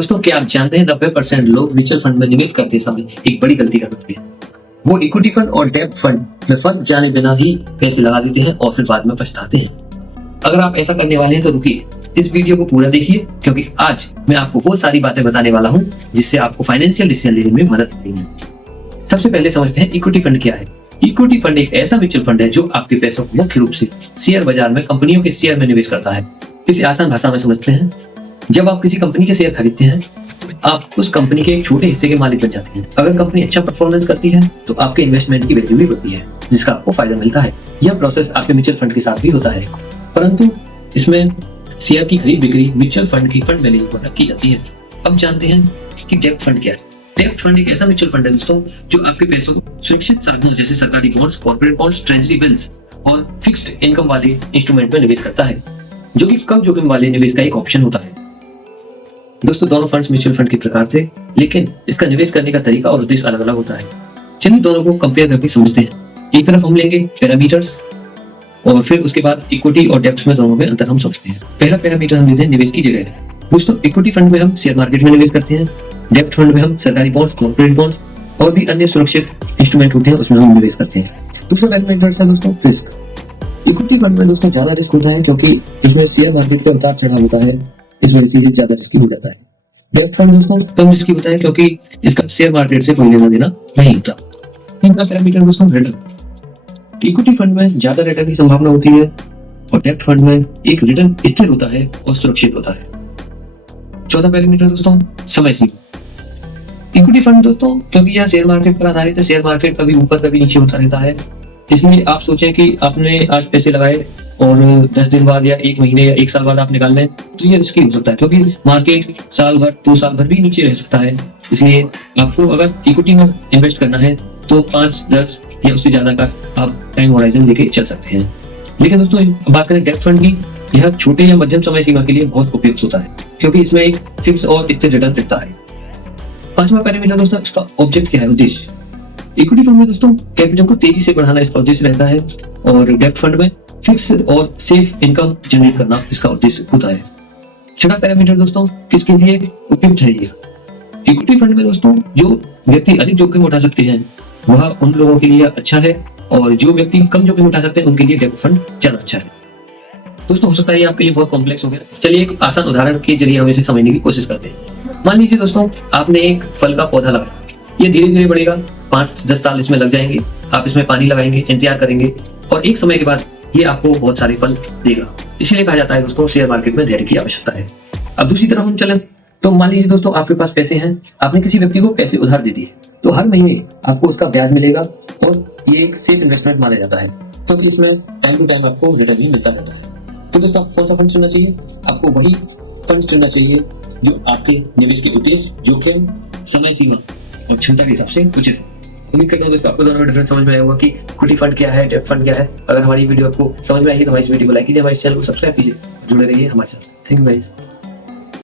दोस्तों क्या आप जानते हैं 90% लोग म्यूचुअल फंड में निवेश करते समय एक बड़ी गलती कर बैठते हैं। वो इक्विटी फंड और डेब्ट फंड में फंस जाने बिना ही पैसे लगा देते हैं और फिर बाद में पछताते हैं। अगर आप ऐसा करने वाले हैं तो रुकिए, इस वीडियो को पूरा देखिए, क्योंकि आज मैं आपको वो सारी बातें बताने वाला हूँ जिससे आपको फाइनेंशियल डिसीजन लेने में मदद मिलेगी। सबसे पहले समझते हैं इक्विटी फंड क्या है। इक्विटी फंड एक ऐसा म्यूचुअल फंड है जो आपके पैसों को मुख्य रूप से शेयर बाजार में कंपनियों के शेयर में निवेश करता है। इसे आसान भाषा में समझते हैं, जब आप किसी कंपनी के शेयर खरीदते हैं आप उस कंपनी के एक छोटे हिस्से के मालिक बन जाते हैं। अगर कंपनी अच्छा परफॉर्मेंस करती है तो आपके इन्वेस्टमेंट की वैल्यू भी बढ़ती है, जिसका आपको फायदा मिलता है। यह प्रोसेस आपके म्यूचुअल फंड के साथ भी होता है, परंतु इसमें शेयर की खरीद बिक्री म्यूचुअल फंड की फंड मैनेजर द्वारा की जाती है। अब जानते हैं कि डेब्ट फंड क्या है। डेब्ट फंड एक ऐसा म्यूचुअल फंड है दोस्तों जो आपके पैसों को सुरक्षित साधनों जैसे सरकारी bonds, corporate bonds, treasury bills और फिक्स्ड इनकम वाले इंस्ट्रूमेंट में निवेश करता है, जो कि कम जोखिम वाले निवेश का एक ऑप्शन होता है। दोस्तों दोनों फंड्स म्यूचुअल फंड के प्रकार थे, लेकिन इसका निवेश करने का तरीका और उद्देश्य अलग अलग होता है। चलिए दोनों को कंपेयर करके समझते हैं। एक तरफ हम लेंगे पैरामीटर्स और फिर उसके बाद इक्विटी और डेब्ट में दोनों में अंतर हम समझते हैं। पहला पैरामीटर हम लेते हैं निवेश की जगह। दोस्तों इक्विटी फंड में हम शेयर मार्केट में निवेश करते हैं, डेब्ट फंड में हम सरकारी बॉन्ड्स, कॉर्पोरेट बॉन्ड्स और भी अन्य सुरक्षित इंस्ट्रूमेंट होते हैं उसमें हम निवेश करते हैं। दूसरा पैरामीटर है दोस्तों रिस्क। इक्विटी फंड में दोस्तों ज्यादा रिस्क होता है क्योंकि इसमें शेयर मार्केट का उतार चढ़ाव होता है, इस वजह से ये ज्यादा रिस्की हो जाता है। डेब्ट फंड दोस्तों कम रिस्की होता है क्योंकि इसका शेयर मार्केट से कोई लेना देना नहीं होता। तीसरा पैरामीटर दोस्तों रिटर्न। इक्विटी फंड में ज्यादा रिटर्न की संभावना होती है और डेब्ट फंड में एक रिटर्न स्थिर होता है और सुरक्षित होता है। चौथा पैरामीटर दोस्तों समय सीमा। इक्विटी फंड दोस्तों क्योंकि यह शेयर मार्केट पर आधारित है, शेयर मार्केट कभी ऊपर कभी नीचे होता रहता है, इसलिए आप सोचें कि आपने आज पैसे लगाए और 10 दिन बाद या 1 महीने या 1 साल बाद आप निकाल लें तो ये रिस्की हो सकता है, क्योंकि मार्केट साल भर 2 साल भर भी नीचे रह सकता है। इसलिए आपको अगर इक्विटी में इन्वेस्ट करना है तो 5, 10 या उससे ज्यादा का आप टाइम होराइजन लेके चल सकते हैं। लेकिन दोस्तों बात करें डेब्ट फंड की, यह छोटे या मध्यम समय सीमा के लिए बहुत उपयुक्त होता है क्योंकि इसमें एक फिक्स और स्थिर रिटर्न दिखता है। पांचवा पैरामीटर दोस्तों इसका ऑब्जेक्ट क्या है, उद्देश्य। इक्विटी फंड में दोस्तों कैपिटल को तेजी से बढ़ाना इसका उद्देश्य रहता है और डेब्ट फंड में फिक्स और सेफ इनकम जनरेट करना इसका उद्देश्य होता है। छठा पैरामीटर दोस्तों किसके लिए उपयुक्त है ये। इक्विटी फंड में दोस्तों जो व्यक्ति अधिक जोखिम उठा सकते हैं वह उन लोगों के लिए अच्छा है और जो व्यक्ति कम जोखिम उठा सकते हैं उनके लिए डेब्ट फंड ज्यादा अच्छा है। दोस्तों हो सकता है ये आपके लिए बहुत कॉम्प्लेक्स हो गया, चलिए एक आसान उदाहरण के जरिए हम इसे समझने की कोशिश करते हैं। मान लीजिए दोस्तों आपने एक फल का पौधा लगाया, ये धीरे धीरे बढ़ेगा, 5-10 साल इसमें लग जाएंगे, आप इसमें पानी लगाएंगे, इंतजार करेंगे और एक समय के बाद ये आपको बहुत सारे फल देगा। इसीलिए कहा जाता है दोस्तों शेयर मार्केट में धैर्य की आवश्यकता है। अब दूसरी तरफ हम चलें तो मान लीजिए दोस्तों आपके पास पैसे हैं, आपने किसी व्यक्ति को पैसे उधार दे दिए, तो हर महीने आपको उसका ब्याज मिलेगा और ये एक सेफ इन्वेस्टमेंट माना जाता है, क्योंकि इसमें टाइम टू टाइम आपको रिटर्न भी मिलता रहता है। तो दोस्तों कौन सा फंड चुनना चाहिए? आपको वही फंड चुनना चाहिए जो आपके निवेश के उद्देश्य, जोखिम, समय सीमा और क्षमता के हिसाब से उचित है। उम्मीद करता हूँ दोस्तों आपको दोनों में डिफरेंस समझ में आया होगा कि इक्विटी फंड क्या है, डेब्ट फंड क्या है। अगर हमारी वीडियो आपको समझ में आई है तो हमारी वीडियो को लाइक कीजिए, हमारे चैनल को सब्सक्राइब कीजिए, जुड़े रहिए हमारे साथ। Thank you guys.